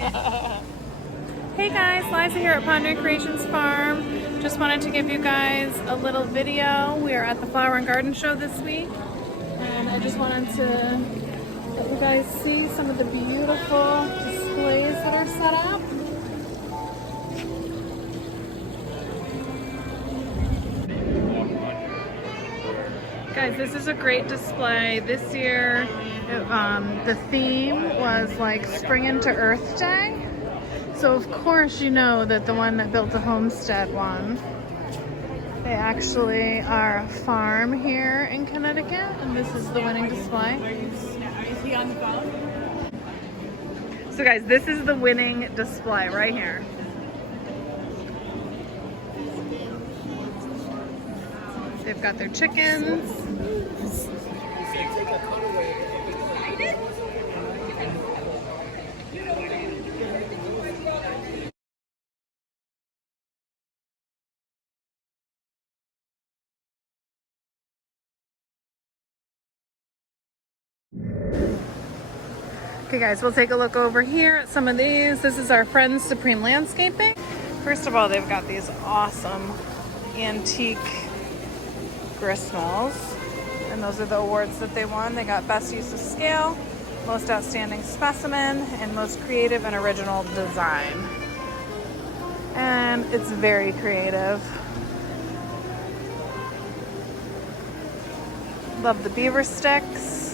Hey guys, Liza here at Pondering Creations Farm. Just wanted to give you guys a little video. We are at the Flower and Garden Show this week, and I just wanted to let you guys see some of the beautiful displays that are set up. Guys, this is a great display. This year, the theme was like Spring into Earth Day. So of course you know that the one that built the Homestead won. They actually are a farm here in Connecticut, and this is the winning display. Is he on the phone? So guys, this is the winning display right here. They've got their chickens. Okay guys, we'll take a look over here at some of these. This is our friends Supreme Landscaping. First of all, they've got these awesome antique gristmills, and those are the awards that they won. They got Best Use of Scale, Most Outstanding Specimen, and Most Creative and Original Design. And it's very creative. Love the beaver sticks.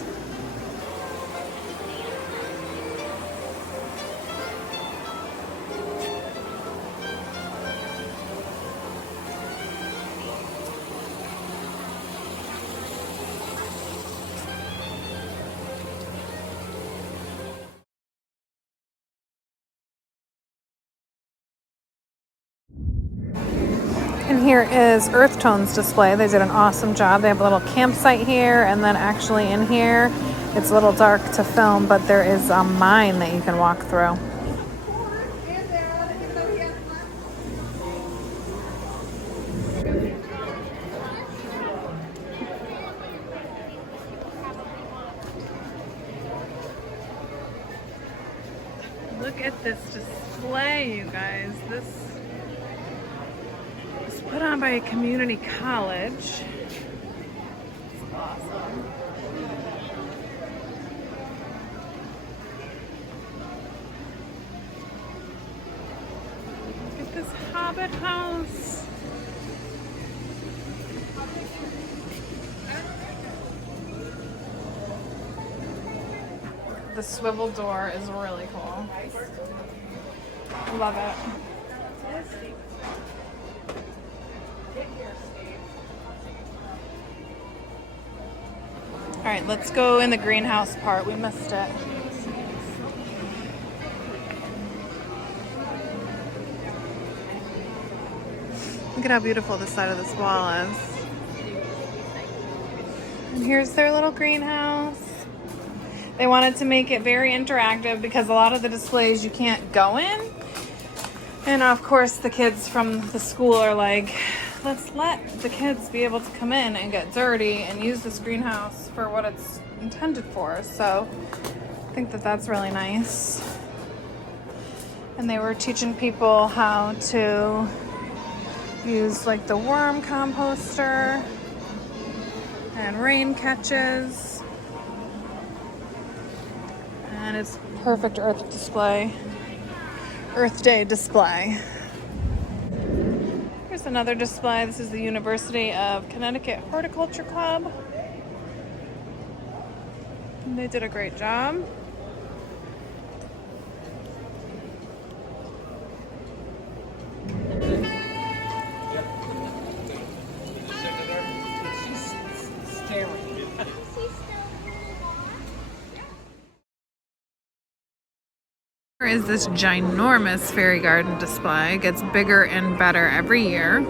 And here is Earth Tones display. They did an awesome job. They have a little campsite here, and then actually in here, it's a little dark to film, but there is a mine that you can walk through. Look at this display, you guys. This was put on by a community college. It's awesome. Look at this Hobbit house. The swivel door is really cool. Love it. All right, let's go in the greenhouse part. We missed it. Look at how beautiful this side of this wall is. And here's their little greenhouse. They wanted to make it very interactive because a lot of the displays you can't go in. And of course the kids from the school are like, let's let the kids be able to come in and get dirty and use this greenhouse for what it's intended for. So I think that that's really nice. And they were teaching people how to use like the worm composter and rain catches. And it's perfect Earth display, Earth Day display. Here's another display. This is the University of Connecticut Horticulture Club. And they did a great job. Here is this ginormous fairy garden display. It gets bigger and better every year.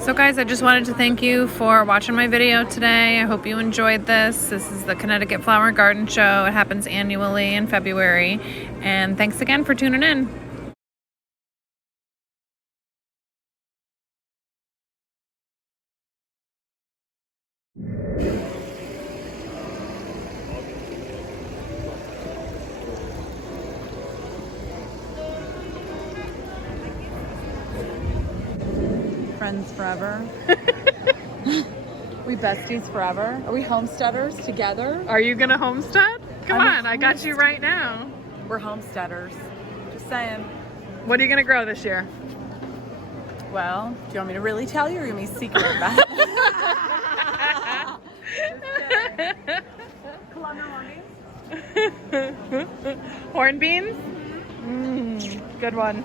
So guys, I just wanted to thank you for watching my video today. I hope you enjoyed this. This is the Connecticut Flower and Garden Show. It happens annually in February. And thanks again for tuning in. Friends forever. We besties forever. Are we homesteaders together? Are you gonna homestead? Come on, I got you right now. We're homesteaders. Just saying. What are you gonna grow this year? Well, do you want me to really tell you or you want me to secret about it? Horn beans? Good one.